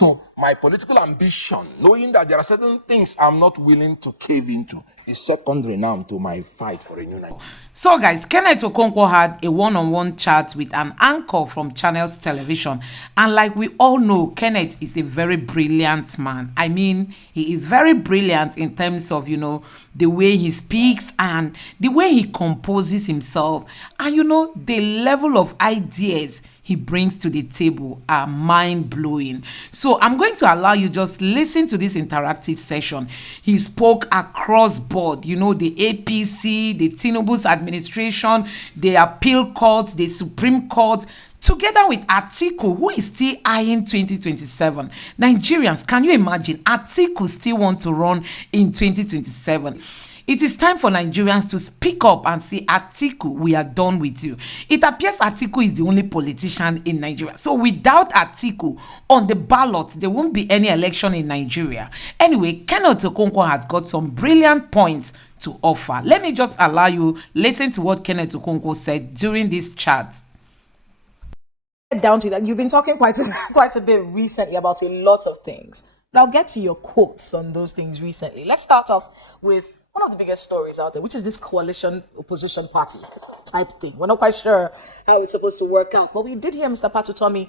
So my political ambition, knowing that there are certain things I'm not willing to cave into, is secondary now to my fight for a new Nigeria. So guys, Keneth Okonkwo had a one-on-one chat with an anchor from Channels Television. And like we all know, Keneth is a very brilliant man. I mean, he is very brilliant in terms of, the way he speaks and the way he composes himself. And, the level of ideas he brings to the table are mind-blowing. So I'm going to allow you just listen to this interactive session. He spoke across board, the APC, the Tinubu's administration, the appeal court, the Supreme Court, together with Atiku, who is still eyeing 2027. Nigerians, can you imagine? Atiku still want to run in 2027. It is time for Nigerians to speak up and say, Atiku, we are done with you. It appears Atiku is the only politician in Nigeria. So without Atiku on the ballot, there won't be any election in Nigeria. Anyway, Keneth Okonkwo has got some brilliant points to offer. Let me just allow you listen to what Keneth Okonkwo said during this chat. Down to that, you've been talking quite a bit recently about a lot of things. But I'll get to your quotes on those things recently. Let's start off with one of the biggest stories out there, which is this coalition opposition party type thing. We're not quite sure how it's supposed to work out, but we did hear Mr. Patutomi,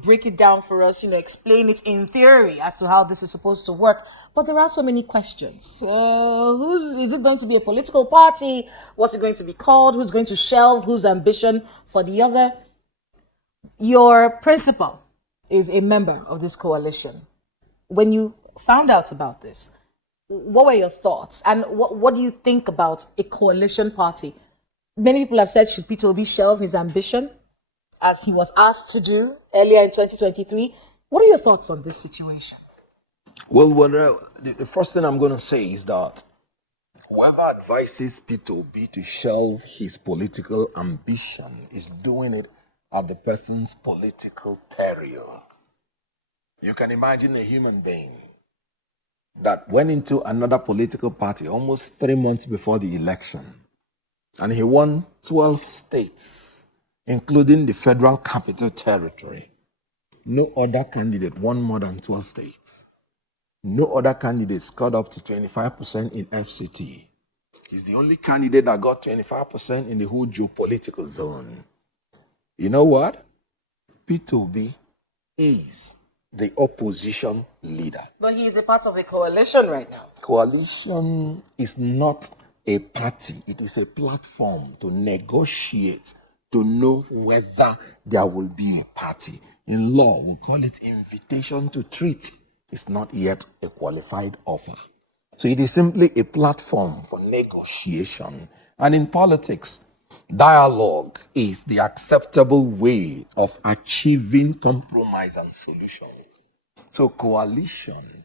break it down for us, explain it in theory as to how this is supposed to work. But there are so many questions. Is it going to be a political party? What's it going to be called? Who's going to shelve? Whose ambition for the other? Your principal is a member of this coalition. When you found out about this, what were your thoughts? And what do you think about a coalition party? Many people have said, should Peter Obi shelve his ambition, as he was asked to do earlier in 2023? What are your thoughts on this situation? Well, the first thing I'm going to say is that whoever advises Peter Obi to shelve his political ambition is doing it at the person's political peril. You can imagine a human being that went into another political party almost 3 months before the election, and he won 12 states, including the Federal Capital Territory. No other candidate won more than 12 states. No other candidate scored up to 25% in FCT. He's the only candidate that got 25% in the whole geopolitical zone. You know what? Peter Obi is the opposition leader. But he is a part of a coalition right now. Coalition is not a party. It is a platform to negotiate, to know whether there will be a party. In law, we call it invitation to treat. It's not yet a qualified offer. So it is simply a platform for negotiation. And in politics, dialogue is the acceptable way of achieving compromise and solution. So coalition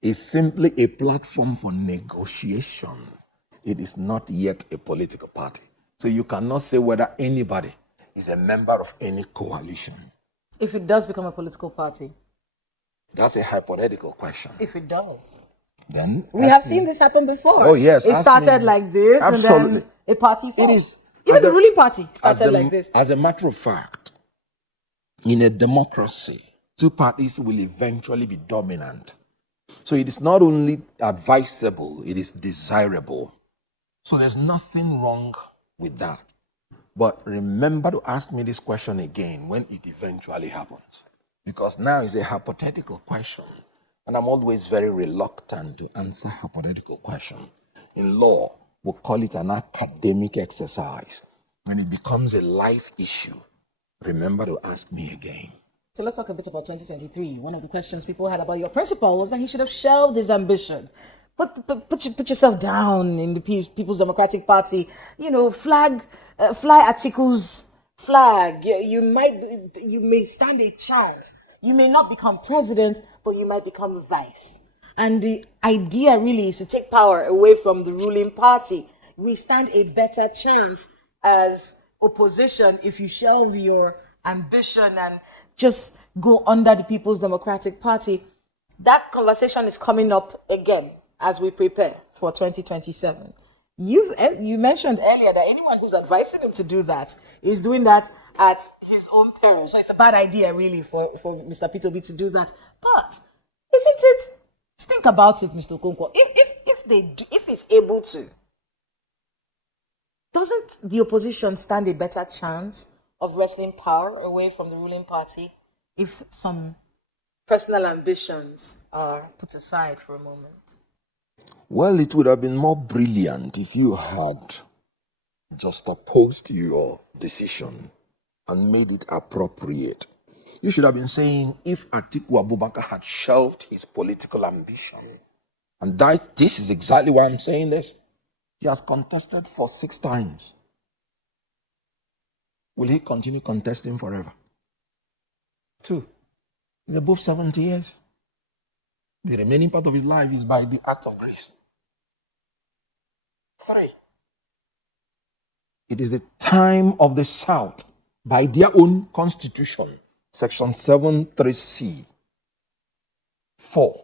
is simply a platform for negotiation. It is not yet a political party. So you cannot say whether anybody is a member of any coalition. If it does become a political party? That's a hypothetical question. If it does. Then we have seen this happen before. Oh, yes. It started like this, absolutely. And then a party formed. It is. Even the ruling party started like this. As a matter of fact, in a democracy, two parties will eventually be dominant. So it is not only advisable, it is desirable. So there's nothing wrong with that. But remember to ask me this question again when it eventually happens. Because now it's a hypothetical question. And I'm always very reluctant to answer hypothetical questions. In law, we call it an academic exercise. When it becomes a life issue, remember to ask me again. So let's talk a bit about 2023. One of the questions people had about your principal was that he should have shelved his ambition. Put yourself down in the People's Democratic Party. Fly Atiku's flag. You may stand a chance. You may not become president, but you might become vice. And the idea really is to take power away from the ruling party. We stand a better chance as opposition if you shelve your ambition and just go under the People's Democratic Party. That conversation is coming up again as we prepare for 2027. You mentioned earlier that anyone who's advising him to do that is doing that at his own peril. So it's a bad idea, really, for Mr. Peter Obi to do that. But isn't it? Think about it, Mr. Okonkwo. If he's able to, doesn't the opposition stand a better chance of wresting power away from the ruling party if some personal ambitions are put aside for a moment? Well, it would have been more brilliant if you had just opposed your decision and made it appropriate. You should have been saying, if Atiku Abubakar had shelved his political ambition, and this is exactly why I'm saying this, he has contested for 6 times. Will he continue contesting forever? 2, he's above 70 years. The remaining part of his life is by the act of grace. 3, it is the time of the South by their own constitution, section 73C. 4.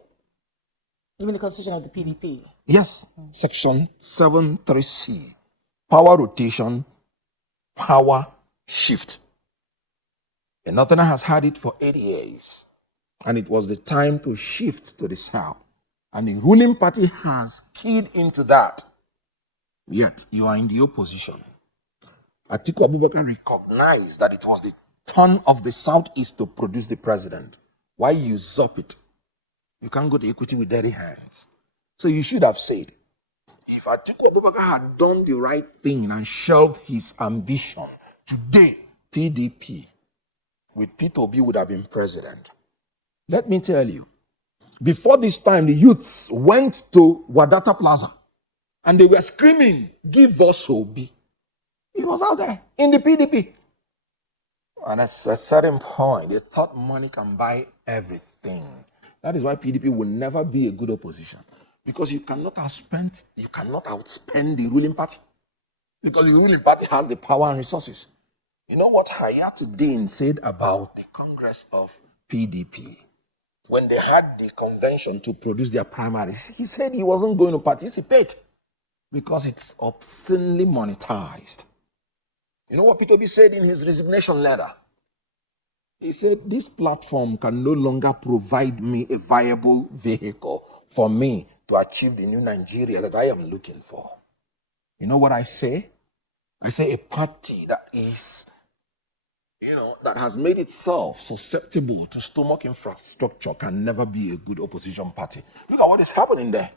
You mean the constitution of the PDP? Yes, section 73C. Power rotation, power shift. And Northerner has had it for 8 years. And it was the time to shift to the South. And the ruling party has keyed into that. Yet, you are in the opposition. Atiku Abubakar recognized that it was the turn of the Southeast to produce the president. Why usurp it? You can't go to equity with dirty hands. So you should have said, if Atiku Abubakar had done the right thing and shelved his ambition, today, PDP with Peter Obi would have been president. Let me tell you, before this time, the youths went to Wadata Plaza and they were screaming, give us Obi. He was out there in the PDP. And at a certain point, they thought money can buy everything. That is why PDP will never be a good opposition. Because you cannot outspend the ruling party. Because the ruling party has the power and resources. You know what Hayatuddin said about the Congress of PDP? When they had the convention to produce their primaries, he said he wasn't going to participate because it's obscenely monetized. You know what Peter Obi said in his resignation letter? He said, this platform can no longer provide me a viable vehicle for me to achieve the new Nigeria that I am looking for. You know what I say? I say a party that is, that has made itself susceptible to stomach infrastructure can never be a good opposition party. Look at what is happening there.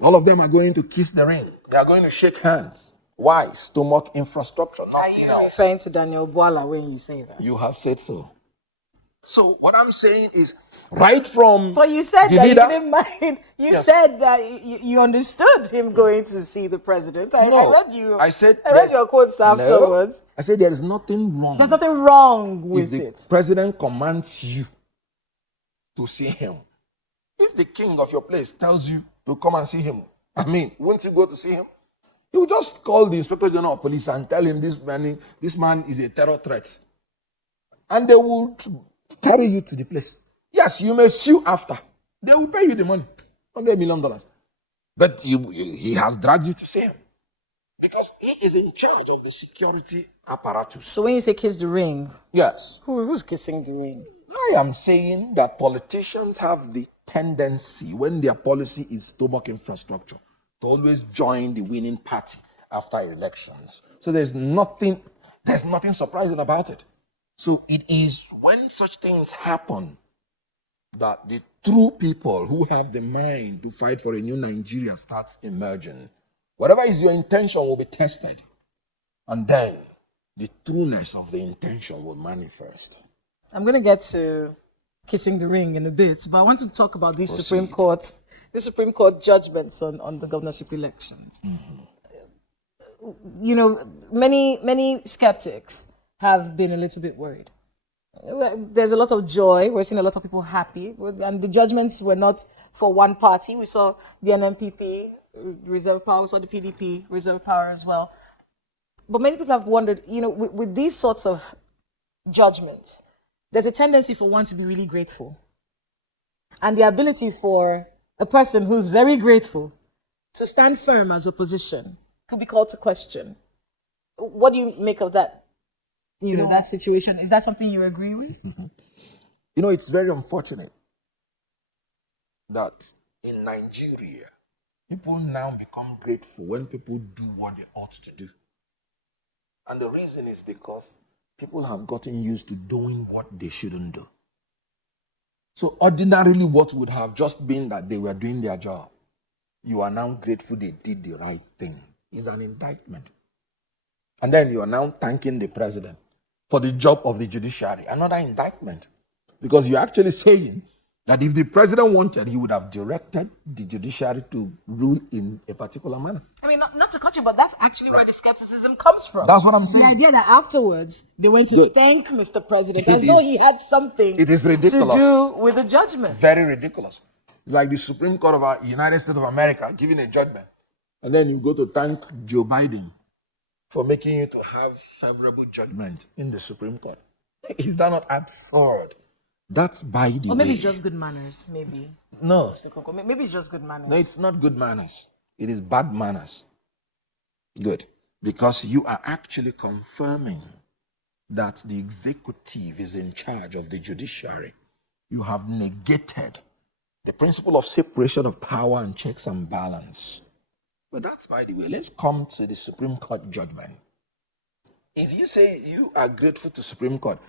All of them are going to kiss the ring. They are going to shake hands. Why? Stomach infrastructure, nothing else. Are you referring to Daniel Bwala when you say that? You have said so. So what I'm saying is, right from But you said the that leader, you didn't mind. You said that you understood him going to see the president. I read your quotes afterwards. I said there is nothing wrong. There's nothing wrong with if the president commands you to see him. If the king of your place tells you to come and see him, won't you go to see him? You will just call the Inspector General of Police and tell him this man is a terror threat. And they will carry you to the place. Yes, you may sue after. They will pay you the money, $100 million. But he has dragged you to see him. Because he is in charge of the security apparatus. So when you say kiss the ring, yes. Who's kissing the ring? I am saying that politicians have the tendency, when their policy is stomach infrastructure, to always join the winning party after elections. So there's nothing surprising about it. So it is when such things happen that the true people who have the mind to fight for a new Nigeria starts emerging. Whatever is your intention will be tested. And then the trueness of the intention will manifest. I'm going to get to kissing the ring in a bit, but I want to talk about these Supreme Court judgments on the governorship elections. Mm-hmm. Many skeptics have been a little bit worried. There's a lot of joy. We're seeing a lot of people happy. And the judgments were not for one party. We saw the NNPP, reserve power. We saw the PDP, reserve power as well. But many people have wondered, with these sorts of judgments, there's a tendency for one to be really grateful. And the ability for a person who's very grateful to stand firm as opposition could be called to question. What do you make of that that situation. Is that something you agree with? It's very unfortunate that in Nigeria, people now become grateful when people do what they ought to do. And the reason is because people have gotten used to doing what they shouldn't do. So ordinarily, what would have just been that they were doing their job, you are now grateful they did the right thing. It's an indictment. And then you are now thanking the president for the job of the judiciary. Another indictment. Because you're actually saying that if the president wanted, he would have directed the judiciary to rule in a particular manner. I mean, not to cut you, but that's actually where the skepticism comes from. That's what I'm saying. The idea that afterwards they went to thank Mr. President as though he had something it is ridiculous. to do with the judgment. Very ridiculous. Like the Supreme Court of the United States of America giving a judgment. And then you go to thank Joe Biden for making you to have favorable judgment in the Supreme Court. Is that not absurd? That's by the way. Or maybe it's just good manners, maybe. No. Maybe it's just good manners. No, it's not good manners. It is bad manners. Good. Because you are actually confirming that the executive is in charge of the judiciary. You have negated the principle of separation of power and checks and balance. But that's by the way. Let's come to the Supreme Court judgment. If you say you are grateful to Supreme Court,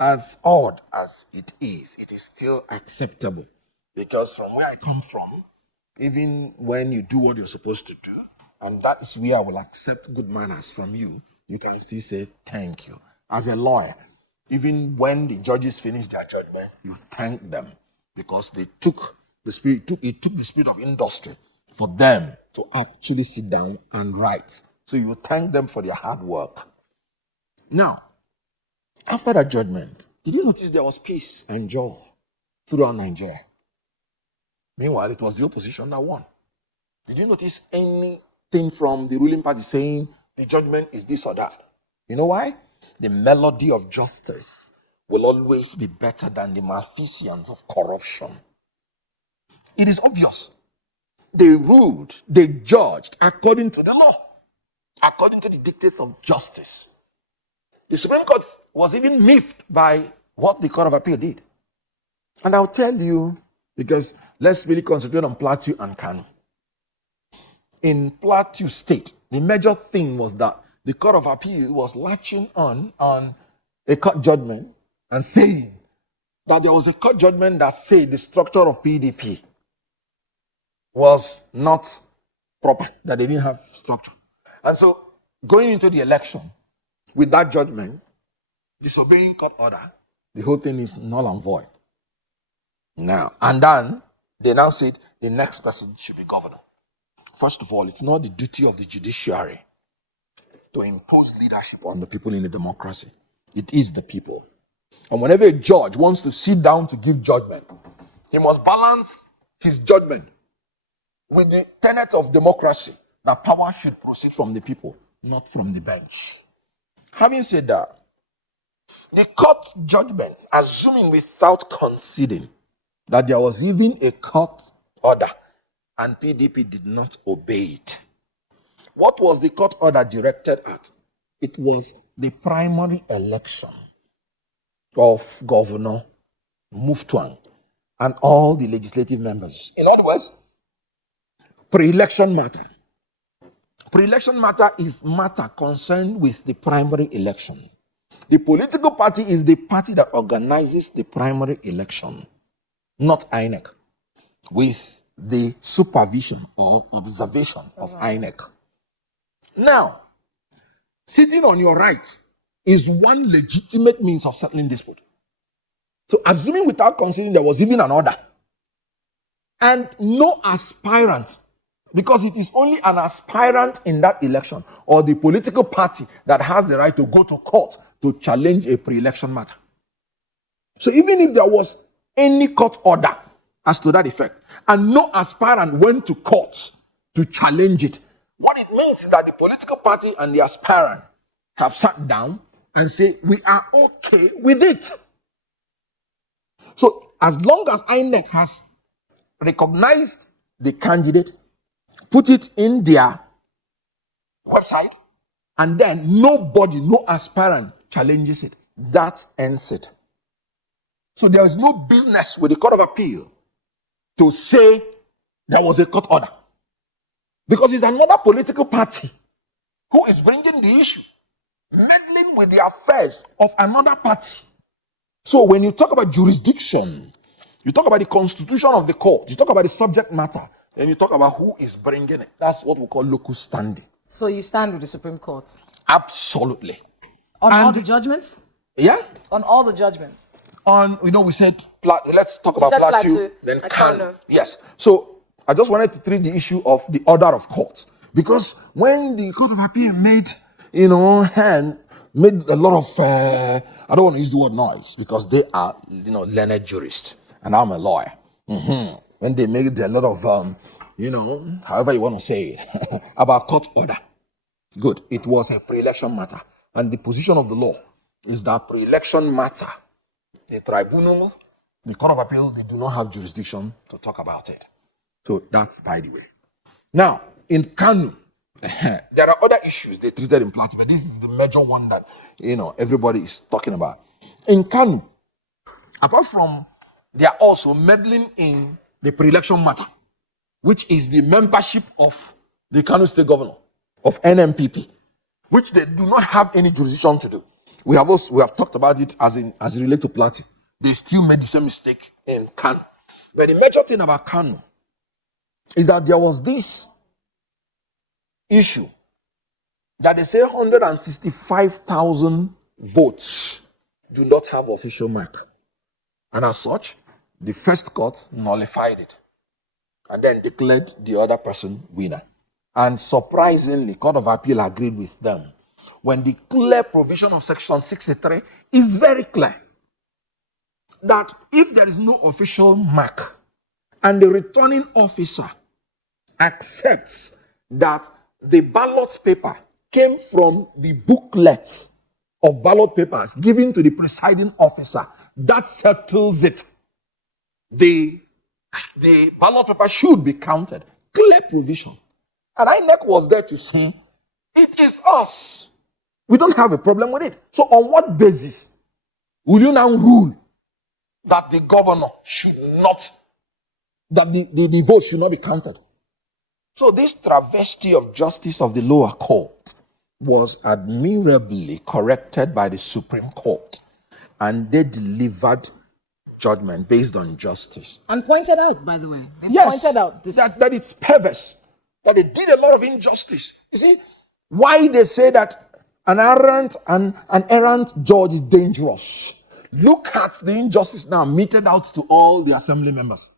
as odd as it is still acceptable. Because from where I come from, even when you do what you're supposed to do, and that's where I will accept good manners from you, you can still say thank you. As a lawyer, even when the judges finish their judgment, you thank them because they took the spirit, it took the spirit of industry for them to actually sit down and write. So you thank them for their hard work. Now, after that judgment, did you notice there was peace and joy throughout Nigeria? Meanwhile, it was the opposition that won. Did you notice anything from the ruling party saying the judgment is this or that? You know why? The melody of justice will always be better than the malfeasance of corruption. It is obvious. They ruled, they judged according to the law, according to the dictates of justice. The Supreme Court was even miffed by what the Court of Appeal did. And I'll tell you, because let's really concentrate on Plateau and Kano. In Plateau State, the major thing was that the Court of Appeal was latching on a court judgment and saying that there was a court judgment that said the structure of PDP was not proper, that they didn't have structure. And so, going into the election, with that judgment, disobeying court order, the whole thing is null and void. Now, and then they now said the next person should be governor. First of all, it's not the duty of the judiciary to impose leadership on the people in a democracy. It is the people. And whenever a judge wants to sit down to give judgment, he must balance his judgment with the tenet of democracy, that power should proceed from the people, not from the bench. Having said that, the court judgment, assuming without conceding that there was even a court order and PDP did not obey it. What was the court order directed at? It was the primary election of Governor Muftuang and all the legislative members. In other words, pre-election matter. Pre-election matter is matter concerned with the primary election. The political party is the party that organizes the primary election, not INEC, with the supervision or observation of INEC. Now, sitting on your right is one legitimate means of settling dispute. So, assuming without considering there was even an order, and no aspirant, because it is only an aspirant in that election or the political party that has the right to go to court to challenge a pre-election matter. So even if there was any court order as to that effect and no aspirant went to court to challenge it, what it means is that the political party and the aspirant have sat down and say, we are okay with it. So as long as INEC has recognized the candidate, put it in their website, and then nobody, no aspirant challenges it. That ends it. So there is no business with the Court of Appeal to say there was a court order. Because it's another political party who is bringing the issue, meddling with the affairs of another party. So when you talk about jurisdiction, you talk about the constitution of the court, you talk about the subject matter, and you talk about who is bringing it. That's what we call locus standi. So you stand with the Supreme Court? Absolutely. On all the judgments? Yeah? On all the judgments? We said, let's talk about Plateau, then Kano. Yes. So I just wanted to treat the issue of the order of court. Because when the Court of Appeal made a lot of, I don't want to use the word noise, because they are, learned jurists, and I'm a lawyer. When they made a lot of, however you want to say it, about court order. Good. It was a pre-election matter. And the position of the law is that pre-election matter, the tribunal, the Court of Appeal, they do not have jurisdiction to talk about it. So that's by the way. Now, in Kano, there are other issues they treated in Plateau, but this is the major one that, everybody is talking about. In Kano, apart from, they are also meddling in the pre-election matter, which is the membership of the Kano State Governor, of NMPP, which they do not have any jurisdiction to do. We have talked about it as it relates to Plateau. They still made the same mistake in Kano. But the major thing about Kano is that there was this issue that they say 165,000 votes do not have official mark. And as such, the first court nullified it and then declared the other person winner. And surprisingly, Court of Appeal agreed with them when the clear provision of Section 63 is very clear that if there is no official mark and the returning officer accepts that the ballot paper came from the booklet of ballot papers given to the presiding officer, that settles it. The ballot paper should be counted. Clear provision. And INEC was there to say, it is us. We don't have a problem with it. So on what basis will you now rule that the governor should not, that the vote should not be counted? So this travesty of justice of the lower court was admirably corrected by the Supreme Court, and they delivered judgment based on justice. And pointed out, by the way. Pointed out this. That it's perverse, that they did a lot of injustice. You see, why they say that an errant judge is dangerous. Look at the injustice now meted out to all the assembly members.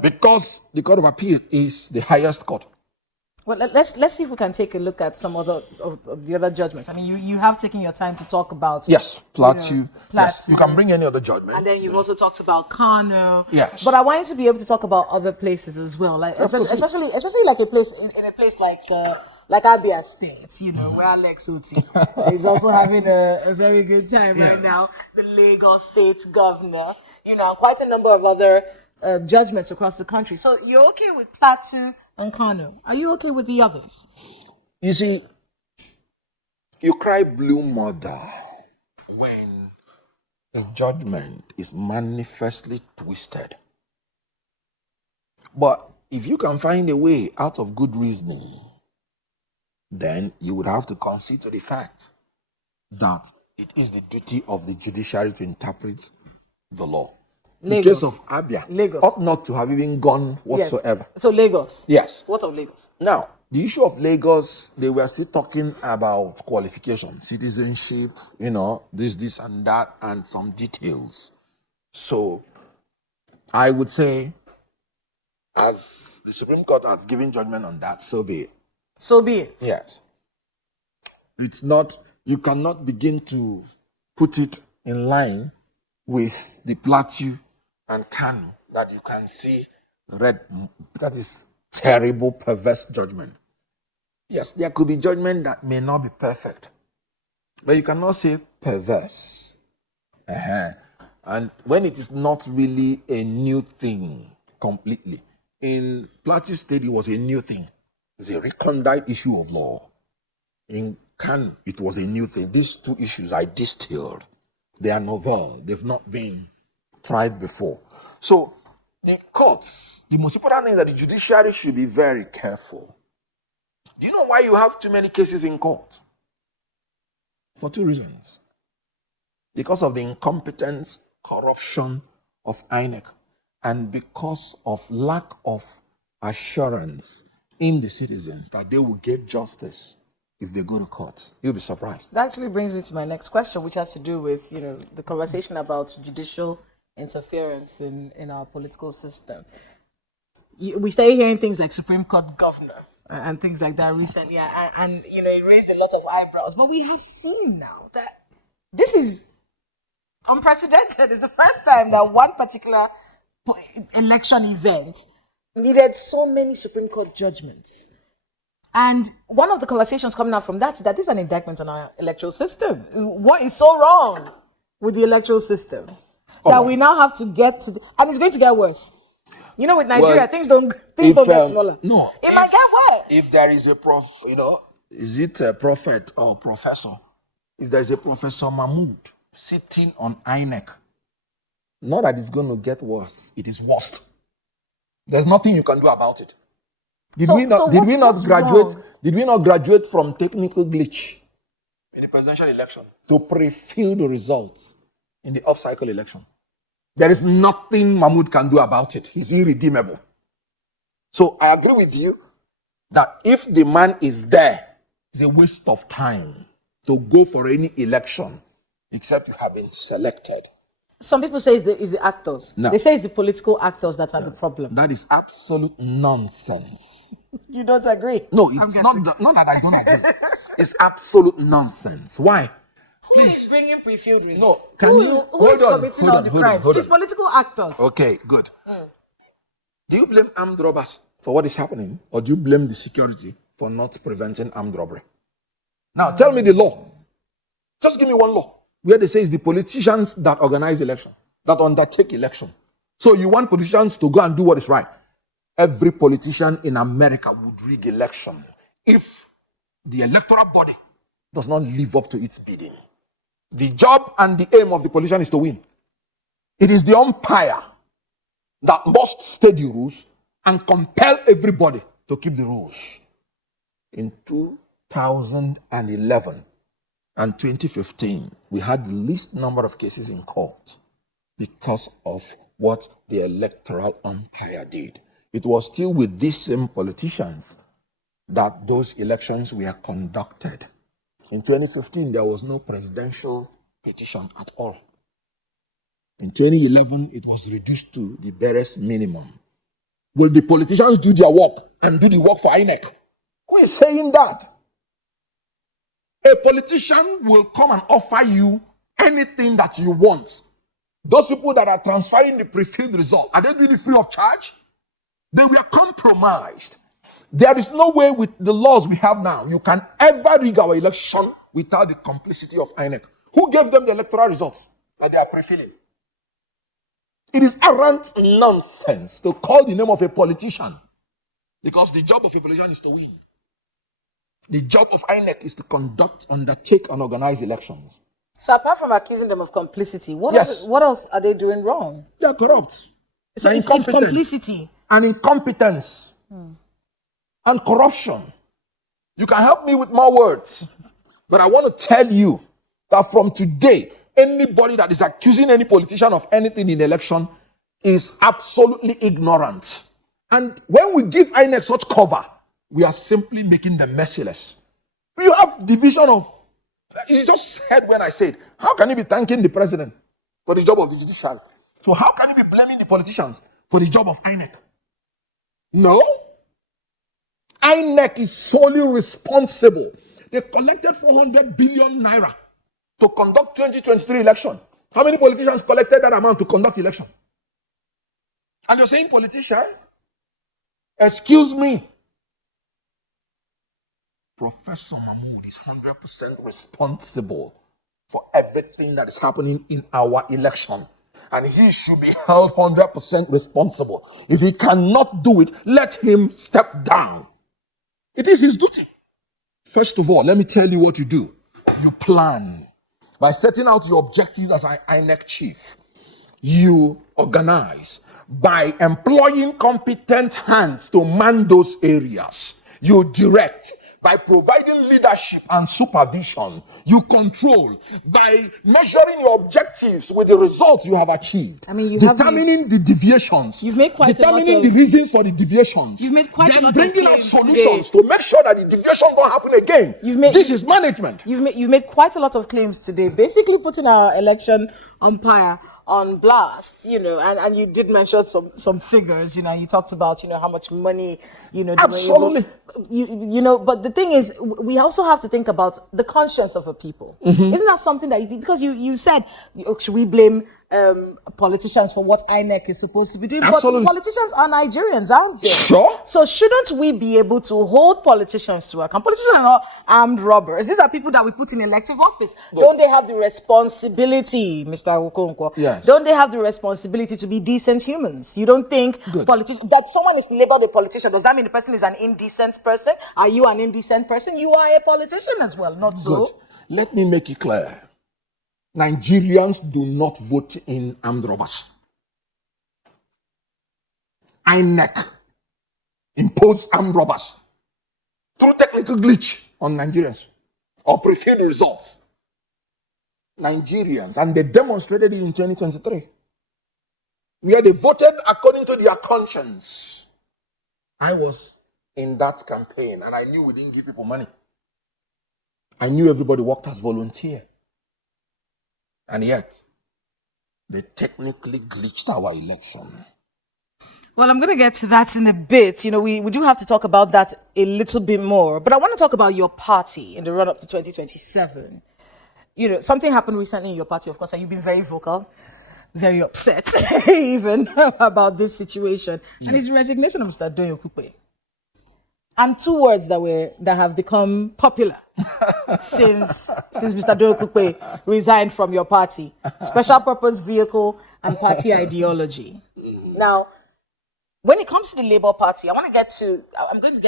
Because the Court of Appeal is the highest court. Well, let's see if we can take a look at some other of the other judgments. I mean, you have taken your time to talk about Plateau. Yes, you can bring any other judgment. And then you've also talked about Kano. Yes. But I want you to be able to talk about other places as well, like especially like a place in a place like Abia State, where Alex Oti is also having a very good time right now. The Lagos State Governor, quite a number of other judgments across the country. So you're okay with Plateau and Kano. Are you okay with the others? You see, you cry blue murder when a judgment is manifestly twisted. But if you can find a way out of good reasoning, then you would have to consider the fact that it is the duty of the judiciary to interpret the law. Lagos. The case of Abia Lagos ought not to have even gone whatsoever. Yes. So Lagos. Yes. What of Lagos? Now, the issue of Lagos, they were still talking about qualification, citizenship, this and that, and some details. So, I would say, as the Supreme Court has given judgment on that, so be it. So be it. Yes. It's not, you cannot begin to put it in line with the Plateau and Kano that you can see that is terrible, perverse judgment. Yes, there could be judgment that may not be perfect, but you cannot say perverse. And when it is not really a new thing completely. In Plateau State, it was a new thing. It's a recondite issue of law. In Kano, it was a new thing. These two issues I distilled. They are novel. They've not been tried before. So the courts, the most important thing is that the judiciary should be very careful. Do you know why you have too many cases in court? For two reasons. Because of the incompetence, corruption of INEC, and because of lack of assurance in the citizens that they will get justice if they go to court. You'll be surprised. That actually brings me to my next question, which has to do with, the conversation about judicial interference in our political system. We started hearing things like Supreme Court governor and things like that recently, and it raised a lot of eyebrows. But we have seen now that this is unprecedented. It's the first time that one particular election event needed so many Supreme Court judgments. And one of the conversations coming out from that is that this is an indictment on our electoral system. What is so wrong with the electoral system that we now have to get to, and it's going to get worse. With Nigeria, things don't get smaller. No, it might get worse. If there is a is it a prophet or professor? If there is a Professor Mahmood sitting on INEC, not that it's going to get worse, it is worst. There's nothing you can do about it. Did we not graduate? Wrong? Did we not graduate from technical glitch in the presidential election to pre-fill the results in the off-cycle election? There is nothing Mahmoud can do about it. He's irredeemable. So I agree with you that if the man is there, it's a waste of time to go for any election except you have been selected. Some people say it's the actors. No. They say it's the political actors that are the problem. That is absolute nonsense. You don't agree? No, it's not that I don't agree. It's absolute nonsense. Why? Who is bringing pre-filled results? No, who is committing all the crimes? It's political actors. Okay, good. Do you blame armed robbers for what is happening, or do you blame the security for not preventing armed robbery? Now, tell me the law. Just give me one law where they say it's the politicians that organize election, that undertake election. So you want politicians to go and do what is right. Every politician in America would rig election if the electoral body does not live up to its bidding. The job and the aim of the politician is to win. It is the umpire that must state the rules and compel everybody to keep the rules. In 2011 and 2015, we had the least number of cases in court because of what the electoral umpire did. It was still with these same politicians that those elections were conducted. In 2015, there was no presidential petition at all. In 2011, it was reduced to the barest minimum. Will the politicians do their work and do the work for INEC? Who is saying that? A politician will come and offer you anything that you want. Those people that are transferring the pre-filled result, are they doing it free of charge? They were compromised. There is no way with the laws we have now you can ever rig our election without the complicity of INEC. Who gave them the electoral results that they are pre-filling? It is arrant nonsense to call the name of a politician, because the job of a politician is to win. The job of INEC is to conduct, undertake, and organize elections. So apart from accusing them of complicity, what else are they doing wrong? They are corrupt. So it's complicity. And incompetence. And corruption. You can help me with more words. But I want to tell you that from today, anybody that is accusing any politician of anything in the election is absolutely ignorant. And when we give INEC such cover, we are simply making them merciless. You have division of... You just heard when I said, how can you be thanking the president for the job of the judiciary? So how can you be blaming the politicians for the job of INEC? No. INEC is solely responsible. They collected 400 billion naira to conduct 2023 election. How many politicians collected that amount to conduct election? And you're saying politician? Excuse me. Professor Mahmoud is 100% responsible for everything that is happening in our election. And he should be held 100% responsible. If he cannot do it, let him step down. It is his duty. First of all, let me tell you what you do. You plan. By setting out your objectives as an INEC chief, you organize. By employing competent hands to man those areas, you direct. By providing leadership and supervision, you control. By measuring your objectives with the results you have achieved, I mean, you determining the deviations, you've made quite determining a lot the of, reasons for the deviations, you've made quite then a lot bringing of out claims solutions today. to make sure that the deviation don't happen again. This is management. You've made quite a lot of claims today, basically putting our election umpire on blast, and you did mention some figures, you talked about, how much money, Absolutely. But the thing is, we also have to think about the conscience of a people. Isn't that something that because you said, should we blame politicians for what INEC is supposed to be doing? Absolutely. But politicians are Nigerians, aren't they? Sure. So shouldn't we be able to hold politicians to account? Politicians are not armed robbers. These are people that we put in elective office. Good. Don't they have the responsibility, Mr. Okonkwo? Yes. Don't they have the responsibility to be decent humans? You don't think that someone is labeled a politician, does that mean the person is an indecent person? Are you an indecent person? You are a politician as well, not so? Good. Let me make it clear. Nigerians do not vote in armed robbers. INEC imposed armed robbers through technical glitch on Nigerians or preferred results. Nigerians, and they demonstrated it in 2023, where they voted according to their conscience. I was in that campaign and I knew we didn't give people money. I knew everybody worked as volunteer. And yet, they technically glitched our election. Well, I'm going to get to that in a bit. We do have to talk about that a little bit more. But I want to talk about your party in the run-up to 2027. Something happened recently in your party, of course, and you've been very vocal, very upset even about this situation. Yeah. And it's the resignation of Mr. Okonkwo. And two words that have become popular since Mr. Okonkwo resigned from your party: special purpose vehicle and party ideology. Now, when it comes to the Labour Party, I'm going to get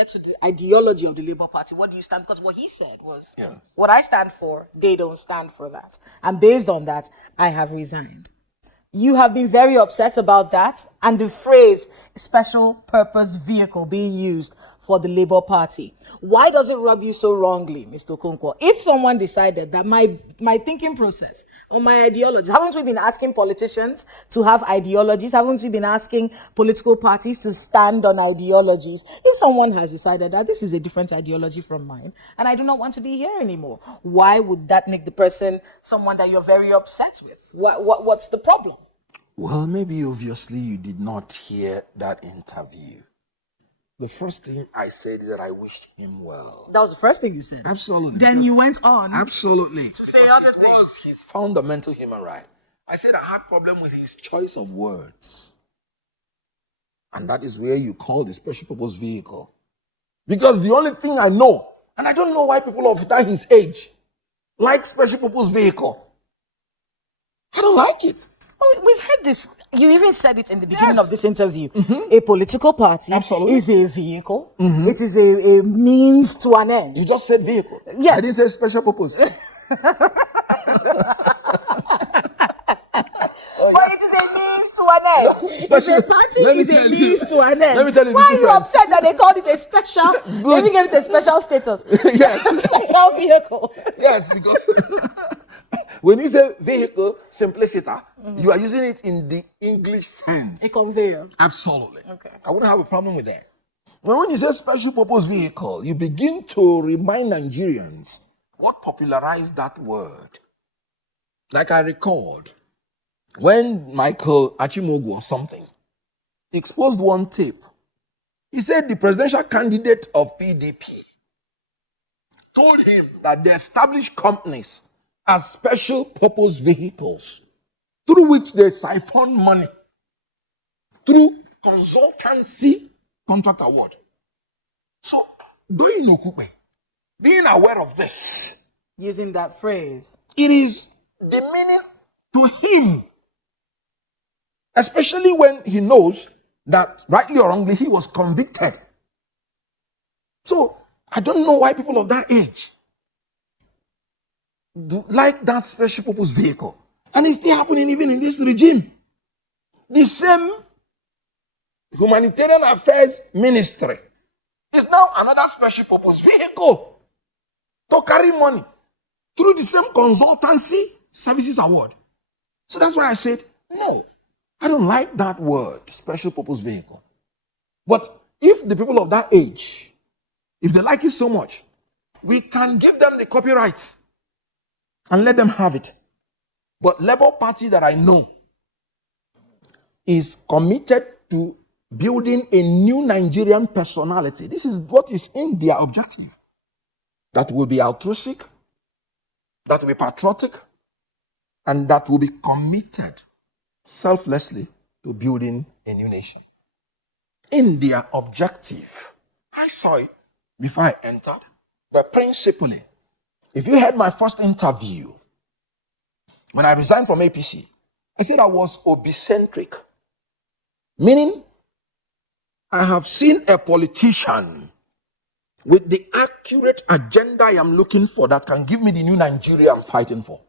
to the ideology of the Labour Party. What do you stand? Because what he said was, what I stand for, they don't stand for that. And based on that, I have resigned. You have been very upset about that and the phrase special purpose vehicle being used for the Labour Party. Why does it rub you so wrongly, Mr. Okonkwo? If someone decided that my thinking process or my ideology, haven't we been asking politicians to have ideologies? Haven't we been asking political parties to stand on ideologies? If someone has decided that this is a different ideology from mine and I do not want to be here anymore, why would that make the person someone that you're very upset with? What's the problem? Well, maybe obviously you did not hear that interview. The first thing I said is that I wished him well. That was the first thing you said? Absolutely. Then you went on absolutely to say other things. It was his fundamental human right. I said I had a problem with his choice of words. And that is where you call the special purpose vehicle. Because the only thing I know, and I don't know why people of that his age like special purpose vehicle. I don't like it. Oh, we've heard this. You even said it in the beginning of this interview. A political party is a vehicle. It is a means to an end. You just said vehicle. Yes. I didn't say special purpose. But it is a means to an end. If a party is a means to an end, let me tell you why are you upset that they called it a special? Let me give it a special status. Yes. Special vehicle. Yes, because when you say vehicle simpliciter, you are using it in the English sense. A conveyor. Absolutely. Okay. I wouldn't have a problem with that. When you say special purpose vehicle, you begin to remind Nigerians what popularized that word. Like I recalled, when Michael Achimogwu or something exposed one tape, he said the presidential candidate of PDP told him that they established companies as special purpose vehicles through which they siphon money through consultancy contract award. So, being aware of this, Using that phrase, it is demeaning to him, especially when he knows that rightly or wrongly he was convicted. So I don't know why people of that age do like that special purpose vehicle. And it's still happening even in this regime. The same humanitarian affairs ministry is now another special purpose vehicle to carry money through the same consultancy services award. So that's why I said, no, I don't like that word, special purpose vehicle. But if the people of that age, if they like it so much, we can give them the copyright and let them have it. But Labour Party that I know is committed to building a new Nigerian personality. This is what is in their objective. That will be altruistic, that will be patriotic, and that will be committed selflessly to building a new nation. In their objective, I saw it before I entered, but principally, if you heard my first interview, when I resigned from APC, I said I was Obi-centric, meaning I have seen a politician with the accurate agenda I am looking for that can give me the new Nigeria I'm fighting for,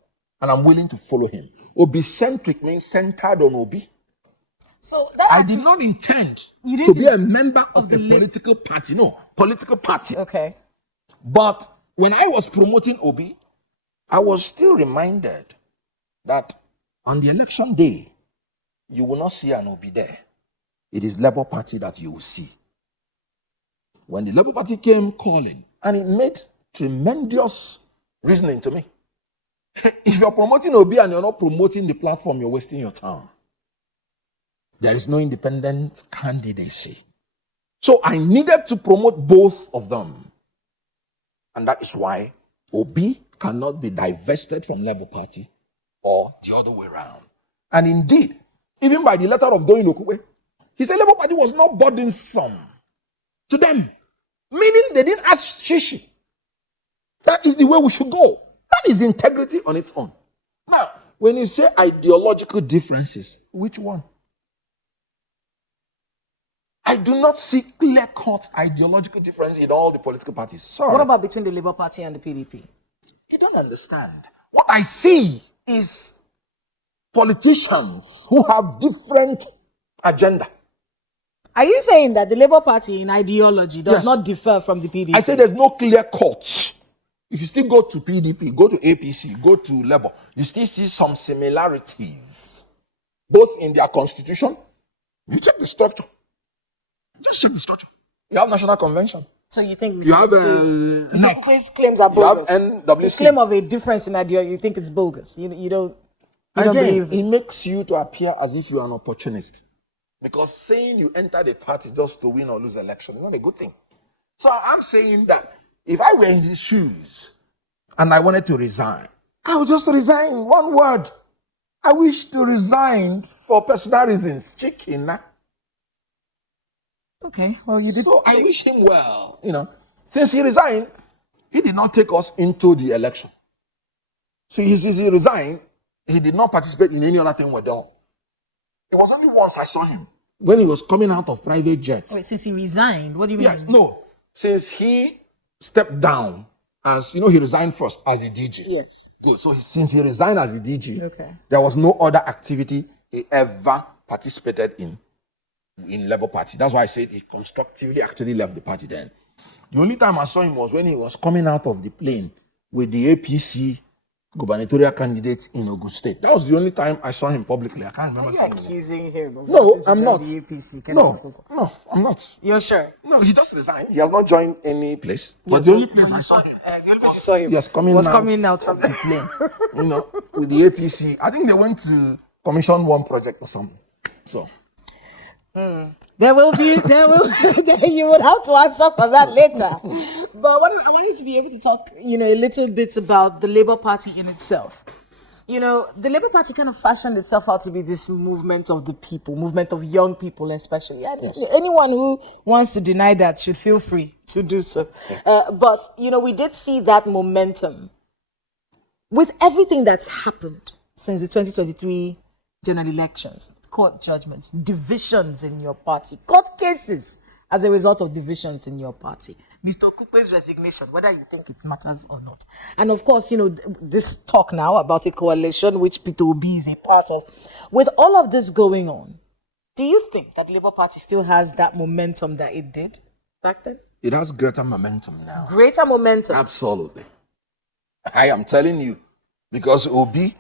and I'm willing to follow him. Obi-centric means centered on Obi. So that I did not intend You to didn't be a member of the a political party. No, political party. Okay. But when I was promoting Obi, I was still reminded that on the election day, you will not see an Obi there. It is Labour Party that you will see. When the Labour Party came calling, and it made tremendous reasoning to me. If you're promoting Obi and you're not promoting the platform, you're wasting your time. There is no independent candidacy. So I needed to promote both of them. And that is why Obi cannot be divested from Labour Party or the other way around. And indeed, even by the letter of Doyin Okube, he said Labour Party was not burdensome to them. Meaning they didn't ask Shishi. That is the way we should go. That is integrity on its own. Now, when you say ideological differences, which one? I do not see clear-cut ideological difference in all the political parties. Sorry. What about between the Labour Party and the PDP? You don't understand. What I see is politicians who have different agenda. Are you saying that the Labour Party in ideology does Yes. not differ from the PDP? I say there's no clear-cut. If you still go to PDP, go to APC, go to Labour, you still see some similarities, both in their constitution. You check the structure. Just check the structure. You have National Convention. So you think Mr. You have Mr. Kupe's claims are You have bogus? NWC. His claim of a difference in ideology, you think it's bogus? You don't Again, believe it this? makes you to appear as if you are an opportunist. Because saying you enter the party just to win or lose election is not a good thing. So I'm saying that if I were in his shoes and I wanted to resign, I would just resign. One word. I wish to resign for personal reasons. Chicken. Okay, well, you did. So I wish him well. Since he resigned, he did not take us into the election. So since he resigned, he did not participate in any other thing we're done. It was only once I saw him when he was coming out of private jets. Wait, since he resigned, what do you mean? Yes, no. Since he stepped down as, he resigned first as the DG. Yes. Good. So since he resigned as the DG, Okay. there was no other activity he ever participated in Labour Party. That's why I said he constructively actually left the party then. The only time I saw him was when he was coming out of the plane with the APC gubernatorial candidate in Ogun State. That was the only time I saw him publicly. I can't remember. Are you accusing him of No, wanting to I'm join not. the APC? Keneth Okonkwo? No, I'm not. You're sure? No, he just resigned. He has not joined any place. But the only place I saw him The only place you saw him was coming out from the plane. With the APC. I think they went to commission one project or something. So. There will, you would have to answer for that later. But I want you to be able to talk, a little bit about the Labour Party in itself. The Labour Party kind of fashioned itself out to be this movement of the people, movement of young people especially. And anyone who wants to deny that should feel free to do so. But, we did see that momentum. With everything that's happened since the 2023 general elections, court judgments, divisions in your party, court cases, as a result of divisions in your party. Mr. Okupe's resignation, whether you think it matters or not. And of course, this talk now about a coalition which Peter Obi is a part of. With all of this going on, do you think that Labour Party still has that momentum that it did back then? It has greater momentum now. Greater momentum? Absolutely. I am telling you, because Obi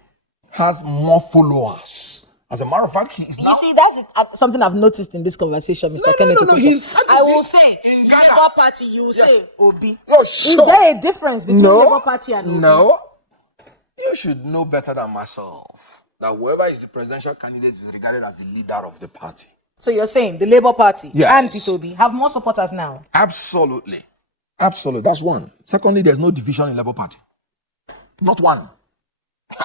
has more followers. As a matter of fact, he is now... You see, that's something I've noticed in this conversation, Mr. Keneth Okonkwo. I will say, in Labour Party, you will say Obi. Oh, sure. Is there a difference between Labour Party and Obi? No. You should know better than myself that whoever is the presidential candidate is regarded as the leader of the party. So you're saying the Labour Party and Peter Obi have more supporters now? Absolutely. Absolutely. That's one. Secondly, there's no division in Labour Party. Not one.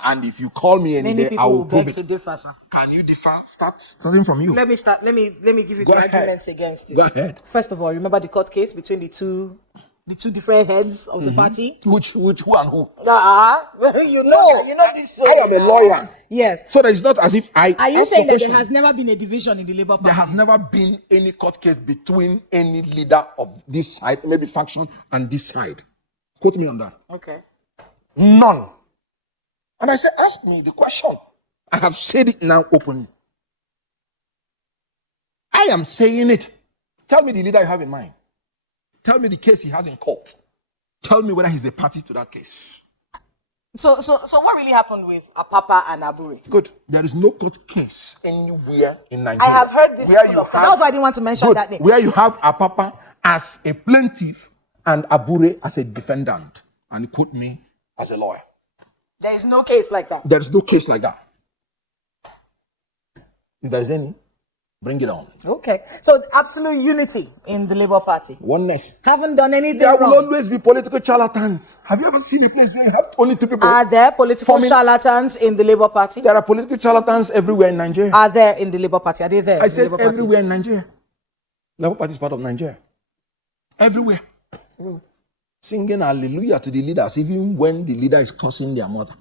And if you call me any day, I will prove it. To differ, sir. Can you differ? Starting from you. Let me start. Let me give you the arguments against it. Go ahead. First of all, remember the court case between the two different heads of the party? Which who and who? You know this. I am a lawyer. Yes. So that it's not as if I. Are you saying that there has never been a division in the Labour Party? There has never been any court case between any leader of this side, maybe faction, and this side. Quote me on that. Okay. None. And I said, ask me the question. I have said it now openly. I am saying it. Tell me the leader you have in mind. Tell me the case he has in court. Tell me whether he's a party to that case. So what really happened with Apapa and Abure? Good. There is no court case anywhere in Nigeria. I have heard this. That was why I didn't want to mention that name. Where you have Apapa as a plaintiff and Abure as a defendant. And quote me as a lawyer. There is no case like that. There is no case like that. If there is any, bring it on. Okay. So absolute unity in the Labour Party. Oneness. Haven't done anything There wrong. will always be political charlatans. Have you ever seen a place where you have only two people? Are there political charlatans in the Labour Party? There are political charlatans everywhere in Nigeria. Are there in the Labour Party? Are they there? I said everywhere in Nigeria. Labour Party is part of Nigeria. Everywhere. Singing hallelujah to the leaders, even when the leader is cursing their mother.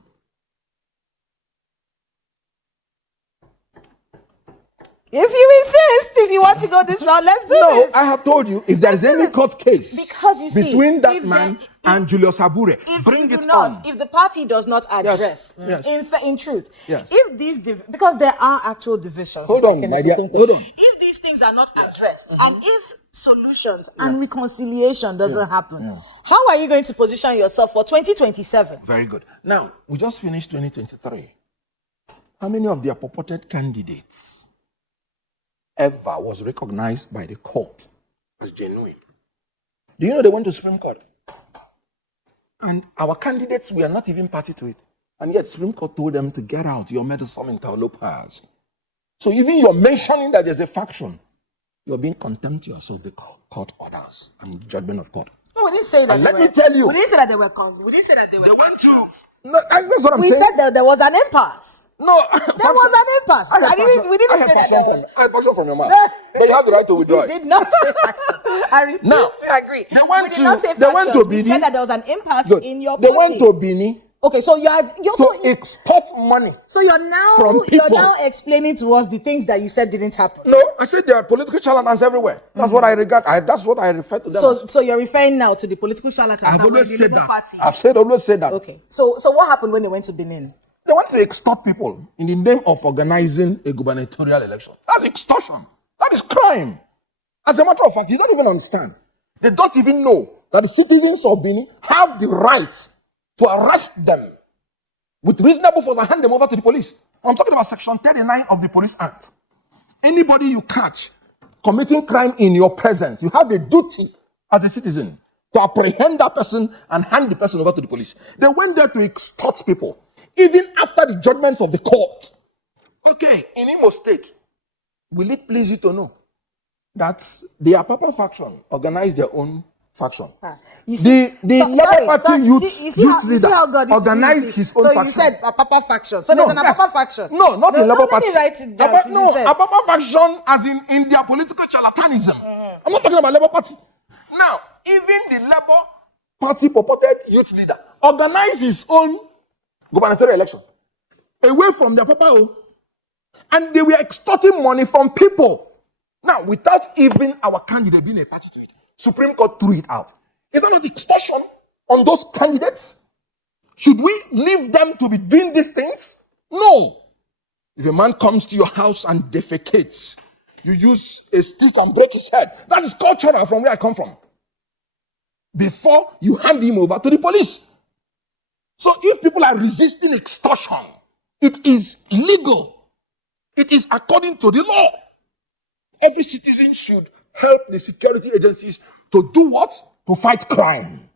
If you insist, if you want to go this route, let's do this. No, I have told you, if there is any court case because you see, between that man and Julius Abure, bring it on. If the party does not address, in truth, if these because there are actual divisions. Hold on, my dear. Hold on. If these things are not addressed, and if solutions and reconciliation doesn't happen, how are you going to position yourself for 2027? Very good. Now, we just finished 2023. How many of their purported candidates ever was recognized by the court as genuine? Do you know they went to Supreme Court? And our candidates were not even party to it. And yet Supreme Court told them to get out your medicine interlopers. So even you're mentioning that there's a faction, you're being contemptuous of the court orders and judgment of court. No, we didn't say that. And let me tell you. We didn't say that they were. We didn't say that they were. They went to. No, that's what I'm saying. We said that there was an impasse. No, there was an impasse. We didn't say that. I have faction from your mouth. But you have the right to withdraw. You did not say faction. I refuse to agree. They went we did not say faction. We said that there was an impasse in your party. They went to Bini. Okay, so you're to extort money. So you're now explaining to us the things that you said didn't happen. No, I said there are political charlatans everywhere. That's what I regard. That's what I refer to them. So you're referring now to the political charlatans. I've always said that. I've always said that. Okay. So what happened when they went to Benin? They want to extort people in the name of organizing a gubernatorial election. That's extortion. That is crime. As a matter of fact, you don't even understand. They don't even know that the citizens of Benin have the right to arrest them with reasonable force and hand them over to the police. I'm talking about Section 39 of the Police Act. Anybody you catch committing crime in your presence, you have a duty as a citizen to apprehend that person and hand the person over to the police. They went there to extort people, even after the judgments of the court. Okay, in Imo State, will it please you to know that the Apapa faction organized their own faction? The Labour Party youth leader organized his own faction. So you said Apapa faction. So there's an Apapa faction. No, not in Labour Party. Let me write it down. Apapa faction as in their political charlatanism. I'm not talking about Labour Party. Now, even the Labour Party purported youth leader organized his own gubernatorial election away from the Apapa, and they were extorting money from people. Now, without even our candidate being a party to it, Supreme Court threw it out. Is that not extortion on those candidates? Should we leave them to be doing these things? No. If a man comes to your house and defecates, you use a stick and break his head. That is cultural from where I come from. Before you hand him over to the police. So if people are resisting extortion, it is legal. It is according to the law. Every citizen should help the security agencies to do what? To fight crime.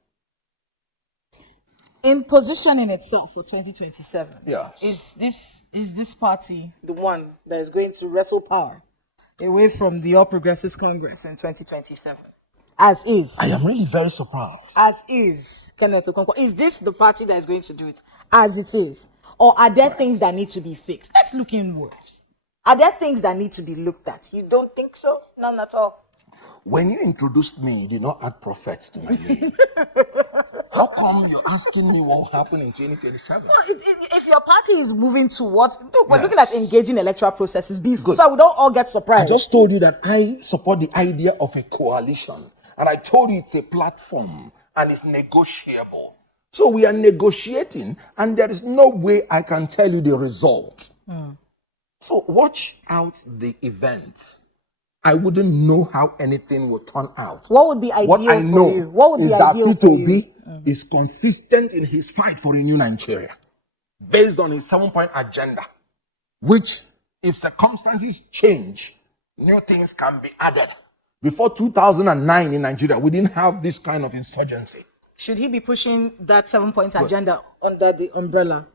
In positioning itself for 2027, Yes. is this party the one that is going to wrestle power away from the All Progressives Congress in 2027? As is. I am really very surprised. As is, Keneth Okonkwo. Is this the party that is going to do it as it is? Or are there things that need to be fixed? Let's look inwards. Are there things that need to be looked at? You don't think so? None at all. When you introduced me, you did not add prophets to my name. How come you're asking me what will happen in 2027? No, if your party is moving towards, look, we're looking at engaging electoral processes before, so we don't all get surprised. I just told you that I support the idea of a coalition. And I told you it's a platform and it's negotiable. So we are negotiating and there is no way I can tell you the result. So watch out the events. I wouldn't know how anything will turn out. What would be ideal What I know for you? What would is be that ideal Peter for Obi you? is consistent in his fight for a new Nigeria based on his 7-point agenda, which, if circumstances change, new things can be added. Before 2009 in Nigeria, we didn't have this kind of insurgency. Should he be pushing that 7-point agenda under the umbrella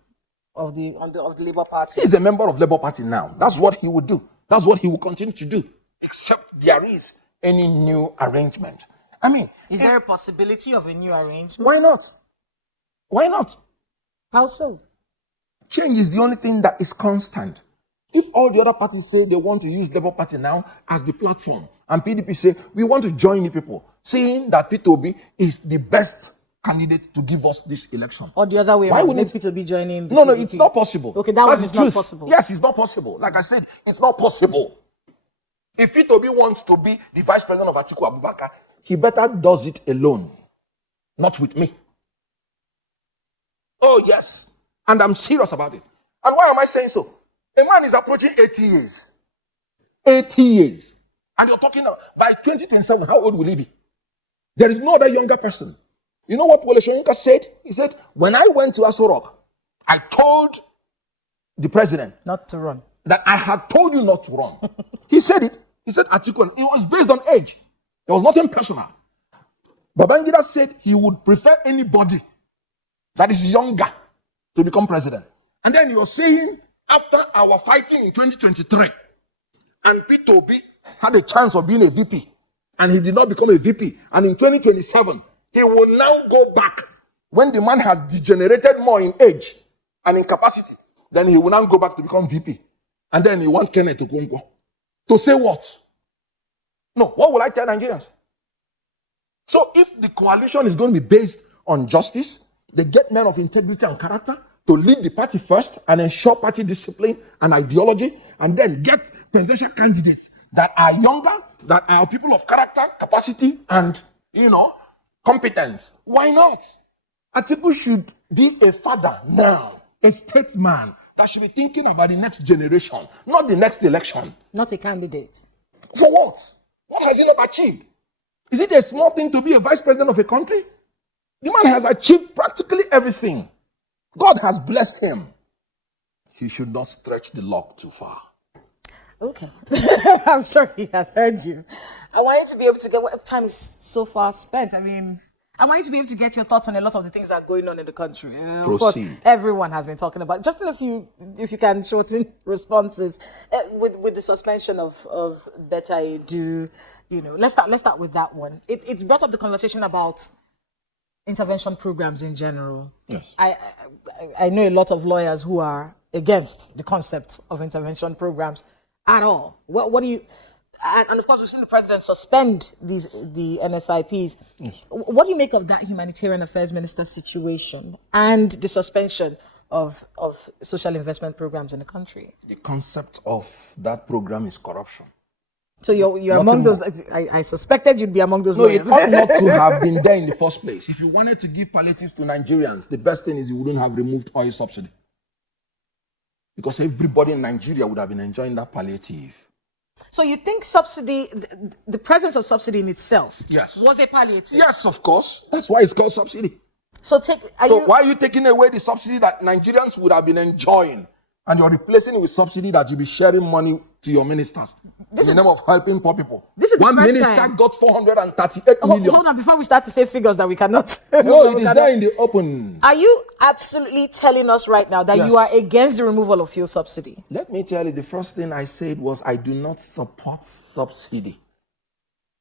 of the Labour Party? He's a member of Labour Party now. That's what he would do. That's what he will continue to do, except there is any new arrangement. I mean, Is there a possibility of a new arrangement? why not? Why not? How so? Change is the only thing that is constant. If all the other parties say they want to use Labour Party now as the platform, and PDP say we want to join the people, saying that Peter Obi is the best candidate to give us this election. Or the other way Why around? wouldn't Maybe to be joining the No, PDP. it's not possible. Okay, that That's one is the not truth. possible. Yes, it's not possible. Like I said, it's not possible. If Peter Obi wants to be the vice president of Atiku Abubakar, he better does it alone, not with me. Oh, yes. And I'm serious about it. And why am I saying so? A man is approaching 80 years. 80 years. And you're talking about, by 2027, how old will he be? There is no other younger person. You know what Wole Soyinka said? He said, when I went to Aso Rock, I told the president Not to run. that I had told you not to run. He said it. He said Atiku. It was based on age. There was nothing personal. Babangida said he would prefer anybody that is younger to become president. And then you're saying after our fighting in 2023, and Peter Obi had a chance of being a VP, and he did not become a VP, and in 2027, he will now go back when the man has degenerated more in age and in capacity, then he will now go back to become VP. And then you want Keneth Okonkwo to say what? No, what will I tell Nigerians? So if the coalition is going to be based on justice, they get men of integrity and character to lead the party first and ensure party discipline and ideology, and then get presidential candidates that are younger, that are people of character, capacity, and, competence. Why not? Atiku should be a father now, a statesman that should be thinking about the next generation, not the next election. Not a candidate. For what? What has he not achieved? Is it a small thing to be a vice president of a country? The man has achieved practically everything. God has blessed him. He should not stretch the luck too far. Okay. I'm sure he has heard you. I want you to be able to get what time is so far spent. I mean, I want you to be able to get your thoughts on a lot of the things that are going on in the country. Of course, everyone has been talking about. Just in a few, if you can shorten responses, with the suspension of Better Edu, let's start with that one. It's brought up the conversation about intervention programs in general. Yes. I know a lot of lawyers who are against the concept of intervention programs at all. What do you? And of course, we've seen the president suspend the NSIPs. Yes. What do you make of that humanitarian affairs minister situation and the suspension of social investment programs in the country? The concept of that program is corruption. So you're Nothing among those. more. I suspected you'd be among those No, lawyers. it ought not to have been there in the first place. If you wanted to give palliatives to Nigerians, the best thing is you wouldn't have removed oil subsidy. Because everybody in Nigeria would have been enjoying that palliative. So you think subsidy, the presence of subsidy in itself, Yes, was a palliative? Yes, of course. That's why it's called subsidy. So why are you taking away the subsidy that Nigerians would have been enjoying, and you're replacing it with subsidy that you'll be sharing money to your ministers in the name of helping poor people? This is the one first minister time. got 438 million. Hold on, before we start to say figures that we cannot. No, it is there in the open. Are you absolutely telling us right now that Yes. you are against the removal of fuel subsidy? Let me tell you, the first thing I said was I do not support subsidy.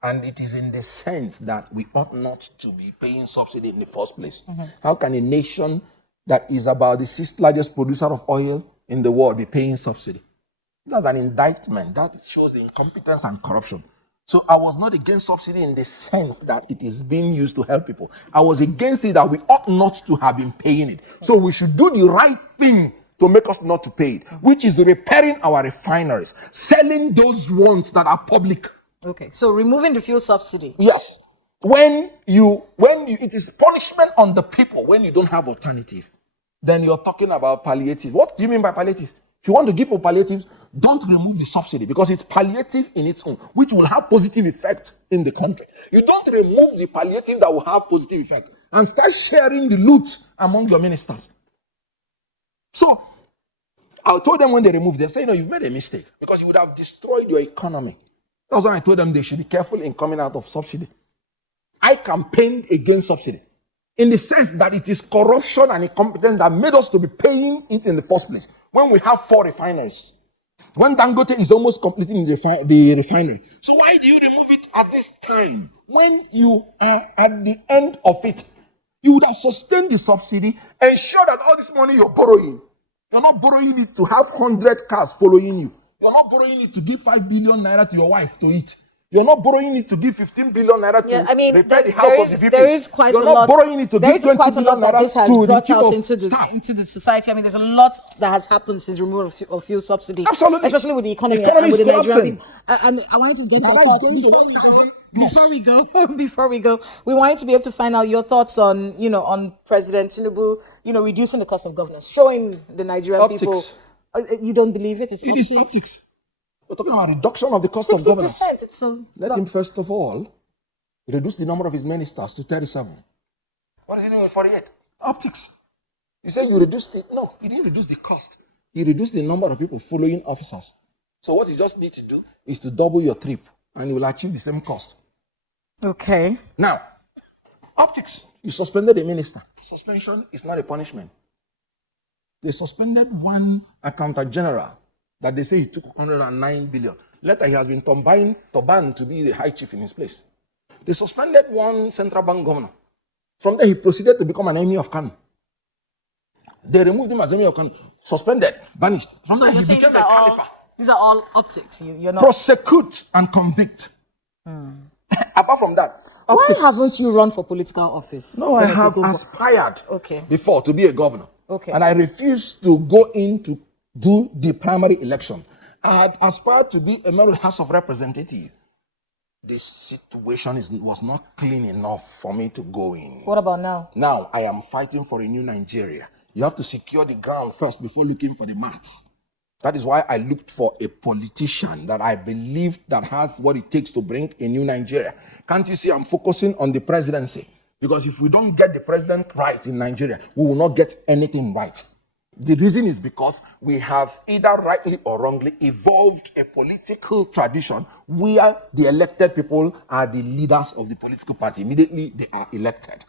And it is in the sense that we ought not to be paying subsidy in the first place. How can a nation that is about the 6th largest producer of oil in the world be paying subsidy? That's an indictment. That shows the incompetence and corruption. So I was not against subsidy in the sense that it is being used to help people. I was against it that we ought not to have been paying it. So we should do the right thing to make us not to pay it, which is repairing our refineries, selling those ones that are public. Okay, so removing the fuel subsidy. Yes. When it is punishment on the people when you don't have alternative, then you're talking about palliative. What do you mean by palliative? If you want to give people palliatives, don't remove the subsidy because it's palliative in its own, which will have positive effect in the country. You don't remove the palliative that will have positive effect and start sharing the loot among your ministers. So I told them when they removed, they say, you've made a mistake because you would have destroyed your economy. That's why I told them they should be careful in coming out of subsidy. I campaigned against subsidy in the sense that it is corruption and incompetence that made us to be paying it in the first place. When we have 4 refineries, when Dangote is almost completing the refinery. So why do you remove it at this time? When you are at the end of it, you would have sustained the subsidy, ensure that all this money you're borrowing, you're not borrowing it to have 100 cars following you. You're not borrowing it to give 5 billion naira to your wife to eat. You're not borrowing it to give 15 billion naira to repair the house of the VP. There is quite You're a not lot. borrowing it to There give is 20 quite a lot billion that naira this has to the brought chief out of into staff. the society. I mean, there's a lot that has happened since removal of fuel subsidy. Absolutely. Especially with the economy, The economy and with is the Nigerian collapsing. people. And I wanted to get your Now thoughts it's going to before we go. Before we go, we wanted to be able to find out your thoughts on, on President Tinubu, reducing the cost of governance, showing the Nigerian people. You don't believe it? It is optics. We're talking about reduction of the cost of governance. 60%. It's Let him first of all reduce the number of his ministers to 37. What is he doing with 48? Optics. You say you reduced it. No, he didn't reduce the cost. He reduced the number of people following officers. So what you just need to do is to double your trip and you will achieve the same cost. Okay. Now, optics. You suspended a minister. Suspension is not a punishment. They suspended one accountant general that they say he took 109 billion. Later, he has been turbaned to be the high chief in his place. They suspended one central bank governor. From there, he proceeded to become an enemy of Kano. They removed him as enemy of Kano. Suspended, banished. From there, he became a Khalifa. These are all optics. You're not Prosecute and convict. Apart from that, optics. Why haven't you run for political office? No, I have aspired before to be a governor. Okay. And I refused to go in to do the primary election. I had aspired to be a member of the House of Representatives. This situation was not clean enough for me to go in. What about now? Now, I am fighting for a new Nigeria. You have to secure the ground first before looking for the mats. That is why I looked for a politician that I believe that has what it takes to bring a new Nigeria. Can't you see I'm focusing on the presidency? Because if we don't get the president right in Nigeria, we will not get anything right. The reason is because we have either rightly or wrongly evolved a political tradition where the elected people are the leaders of the political party. Immediately they are elected.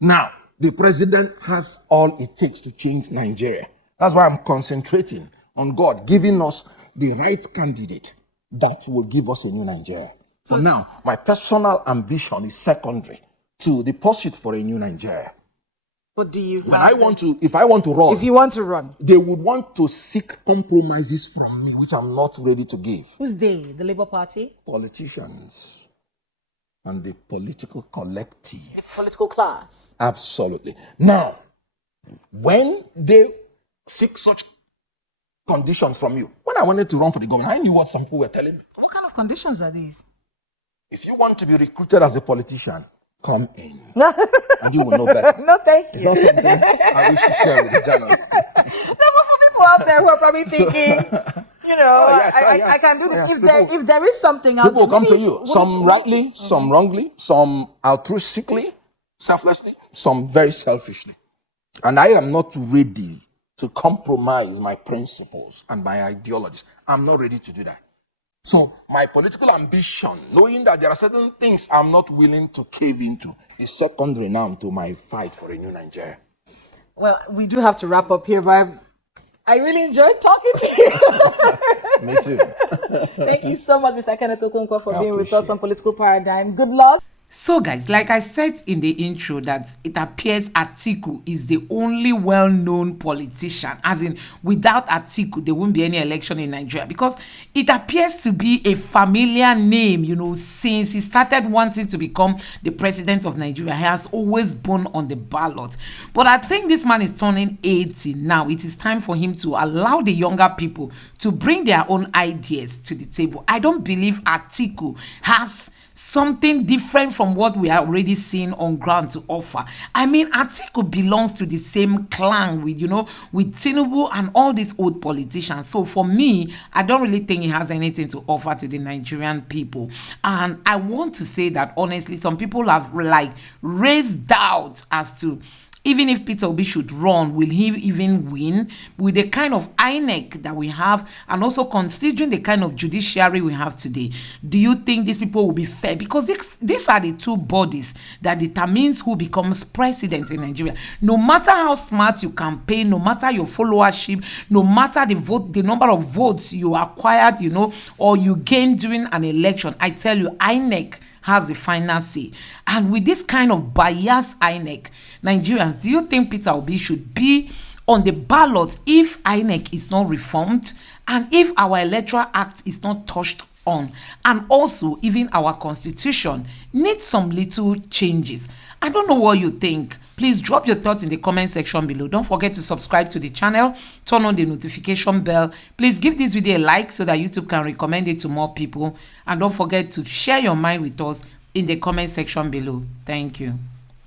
Now, the president has all it takes to change Nigeria. That's why I'm concentrating on God giving us the right candidate that will give us a new Nigeria. So now, my personal ambition is secondary to the pursuit for a new Nigeria. But do you? If I want to run, if you want to run, they would want to seek compromises from me, which I'm not ready to give. Who's they? The Labour Party? Politicians and the political collective. The political class. Absolutely. Now, when they seek such conditions from you, when I wanted to run for the government, I knew what some people were telling me. What kind of conditions are these? If you want to be recruited as a politician, come in. And you will know better. No, thank It's you. not something I wish to share with the journalists. No, but for people out there who are probably thinking, I can do this. Yes, If there is something out People there, come to maybe you, some rightly, some wrongly, some altruistically, selflessly, some very selfishly. And I am not ready to compromise my principles and my ideologies. I'm not ready to do that. So my political ambition, knowing that there are certain things I'm not willing to cave into, is secondary now to my fight for a new Nigeria. Well, we do have to wrap up here, but I really enjoyed talking to you. Me too. Thank you so much, Mr. Keneth Okonkwo, for being with us appreciate on Political Paradigm. Good luck. So guys, like I said in the intro, that it appears Atiku is the only well-known politician, as in without Atiku there won't be any election in Nigeria, because it appears to be a familiar name, since he started wanting to become the president of Nigeria. He has always been on the ballot. But I think this man is turning 80 now. It is time for him to allow the younger people to bring their own ideas to the table. I don't believe Atiku has something different from what we are already seeing on ground to offer. I mean, Atiku belongs to the same clan with Tinubu and all these old politicians. So for me, I don't really think he has anything to offer to the Nigerian people. And I want to say that honestly, some people have raised doubts as to, even if Peter Obi should run, will he even win with the kind of INEC that we have, and also considering the kind of judiciary we have today? Do you think these people will be fair? Because these are the two bodies that determines who becomes president in Nigeria. No matter how smart you campaign, no matter your followership, no matter the number of votes you acquired, or you gained during an election, I tell you, INEC has the final say. And with this kind of biased INEC, Nigerians, do you think Peter Obi should be on the ballot if INEC is not reformed, and if our electoral act is not touched on, and also even our constitution needs some little changes? I don't know what you think. Please drop your thoughts in the comment section below. Don't forget to subscribe to the channel, turn on the notification bell. Please give this video a like so that YouTube can recommend it to more people. And don't forget to share your mind with us in the comment section below. Thank you.